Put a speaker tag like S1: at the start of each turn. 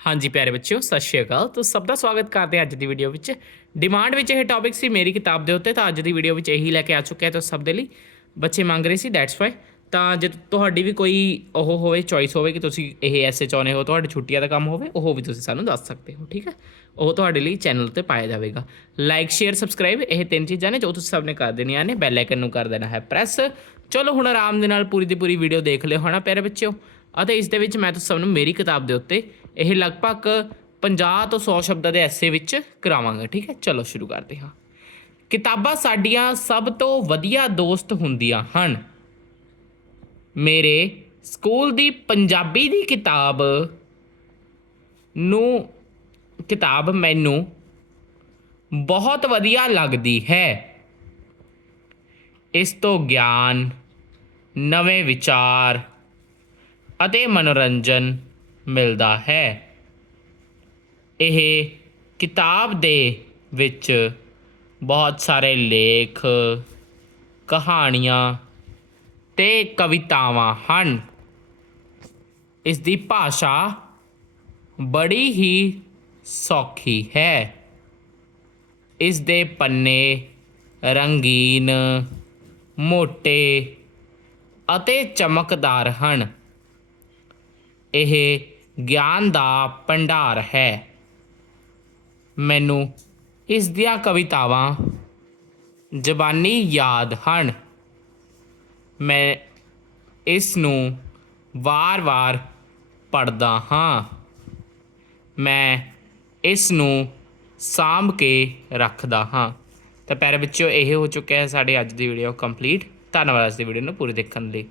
S1: ਹਾਂਜੀ ਪਿਆਰੇ ਬੱਚਿਓ, ਸਤਿ ਸ਼੍ਰੀ ਅਕਾਲ। ਤੋਂ ਸਭ ਦਾ ਸਵਾਗਤ ਕਰਦੇ ਹਾਂ ਅੱਜ ਦੀ ਵੀਡੀਓ ਵਿੱਚ। ਡਿਮਾਂਡ ਵਿੱਚ ਇਹ ਟੌਪਿਕ ਸੀ ਮੇਰੀ ਕਿਤਾਬ ਦੇ ਉੱਤੇ, ਤਾਂ ਅੱਜ ਦੀ ਵੀਡੀਓ ਵਿੱਚ ਇਹੀ ਲੈ ਕੇ ਆ ਚੁੱਕਿਆ ਤਾਂ ਸਭ ਦੇ ਲਈ ਬੱਚੇ ਮੰਗ ਰਹੇ ਸੀ ਦੈਟਸ ਵਾਈ ਤਾਂ ਜੇ ਤੁਹਾਡੀ ਵੀ ਕੋਈ ਉਹ ਹੋਵੇ ਚੋਇਸ ਹੋਵੇ ਕਿ ਤੁਸੀਂ ਇਹ ਐਸੇ ਚਾਹੁੰਦੇ ਹੋ, ਤੁਹਾਡੇ ਛੁੱਟੀਆਂ ਦਾ ਕੰਮ ਹੋਵੇ, ਉਹ ਵੀ ਤੁਸੀਂ ਸਾਨੂੰ ਦੱਸ ਸਕਦੇ ਹੋ, ਠੀਕ ਹੈ? ਉਹ ਤੁਹਾਡੇ ਲਈ ਚੈਨਲ ਉੱਤੇ ਪਾਇਆ ਜਾਵੇਗਾ। ਲਾਈਕ ਸ਼ੇਅਰ ਸਬਸਕ੍ਰਾਈਬ ਇਹ ਤਿੰਨ ਚੀਜ਼ਾਂ ਨੇ ਜੋ ਤੁਸੀਂ ਸਭ ਨੇ ਕਰ ਦੇਣੀਆਂ ਨੇ। ਬੈਲ ਆਈਕਨ ਨੂੰ ਕਰ ਦੇਣਾ ਹੈ ਪ੍ਰੈਸ ਚਲੋ ਹੁਣ ਆਰਾਮ ਦੇ ਨਾਲ ਪੂਰੀ ਦੀ ਪੂਰੀ ਵੀਡੀਓ ਦੇਖ ਲਿਓ, ਹਨਾ ਪਿਆਰੇ ਬੱਚਿਓ? ਅਤੇ ਇਸ ਦੇ ਵਿੱਚ ਮੈਂ ਤੁਸੀਂ ਸਭ ਨੂੰ ਮੇਰੀ ਕਿਤਾਬ ਦੇ ਉੱਤੇ ਇਹ ਲਗਭਗ 50 ਤੋਂ 100 ਸ਼ਬਦਾਂ ਦੇ ਐਸੇ ਵਿੱਚ ਕਰਾਵਾਂਗਾ, ਠੀਕ ਹੈ? ਚਲੋ, ਸ਼ੁਰੂ ਕਰਦੇ ਹਾਂ। ਕਿਤਾਬਾਂ ਸਾਡੀਆਂ ਸਭ ਤੋਂ ਵਧੀਆ ਦੋਸਤ ਹੁੰਦੀਆਂ ਹਨ। ਮੇਰੇ ਸਕੂਲ ਦੀ ਪੰਜਾਬੀ ਦੀ ਕਿਤਾਬ ਨੂੰ, ਕਿਤਾਬ ਮੈਨੂੰ ਬਹੁਤ ਵਧੀਆ ਲੱਗਦੀ ਹੈ। ਇਸ ਤੋਂ ਗਿਆਨ, ਨਵੇਂ ਵਿਚਾਰ ਅਤੇ ਮਨੋਰੰਜਨ ਮਿਲਦਾ ਹੈ। ਇਹ ਕਿਤਾਬ ਦੇ ਵਿੱਚ ਬਹੁਤ ਸਾਰੇ ਲੇਖ, ਕਹਾਣੀਆਂ ਤੇ ਕਵਿਤਾਵਾਂ ਹਨ। ਇਸ ਦੀ ਭਾਸ਼ਾ ਬੜੀ ਹੀ ਸੌਖੀ ਹੈ। ਇਸ ਦੇ ਪੰਨੇ ਰੰਗੀਨ, ਮੋਟੇ ਅਤੇ ਚਮਕਦਾਰ ਹਨ। ਇਹ ਗਿਆਨ ਦਾ ਭੰਡਾਰ ਹੈ। ਮੈਨੂੰ ਇਸ ਦੀਆਂ ਕਵਿਤਾਵਾਂ ਜ਼ਬਾਨੀ ਯਾਦ ਹਨ। ਮੈਂ ਇਸ ਨੂੰ ਵਾਰ-ਵਾਰ ਪੜ੍ਹਦਾ ਹਾਂ। ਮੈਂ ਇਸ ਨੂੰ ਸਾਂਭ ਕੇ ਰੱਖਦਾ ਹਾਂ। ਤਾਂ ਪਿਆਰੇ ਬੱਚਿਓ, ਇਹ ਹੋ ਚੁੱਕਿਆ ਹੈ ਸਾਡੇ ਅੱਜ ਦੀ ਵੀਡੀਓ ਕੰਪਲੀਟ ਧੰਨਵਾਦ ਇਸ ਦੀ ਵੀਡੀਓ ਨੂੰ ਪੂਰੀ ਦੇਖਣ ਲਈ।